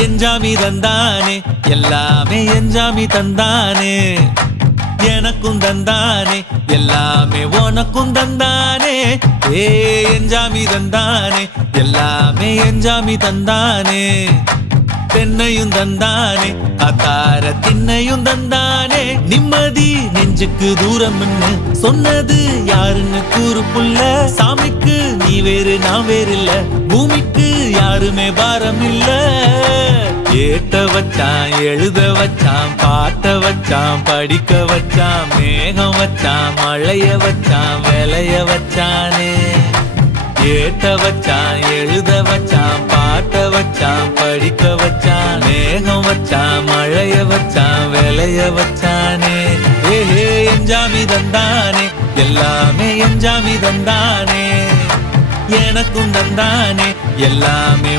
எஞ்சாமி தந்தானே எல்லாமே எஞ்சாமி தந்தானே எனக்கும் தந்தானே எல்லாமே உனக்கும் தந்தானே ஏ எஞ்சாமி தந்தானே எல்லாமே எஞ்சாமி தந்தானே தென்னையும் தந்தானே அத்தார திண்ணையும் தந்தானே நிம்மதி நெஞ்சுக்கு தூரம்னு சொன்னது யாருன்னு கூறு புள்ள சாமிக்கு நீ வேறு நான் வேறு இல்ல பூமிக்கு யாருமே பாரம் இல்ல ஏட்ட வச்சான் எழுத வச்சான் பாட்ட வச்சான் படிக்க வச்சான் மேகம் வச்சான் மழைய வச்சான் விளைய வச்சானே ஏட்ட வச்சான் எழுத வச்சான் பாட்ட வச்சான் படிக்க வச்சான் மேகம் வச்சான் மழைய வச்சான் விளைய வச்சானே ஏஹே எஞ்சாமி தந்தானே எல்லாமே எஞ்சாமி தந்தானே எனக்கும் தந்தானே எல்லாமே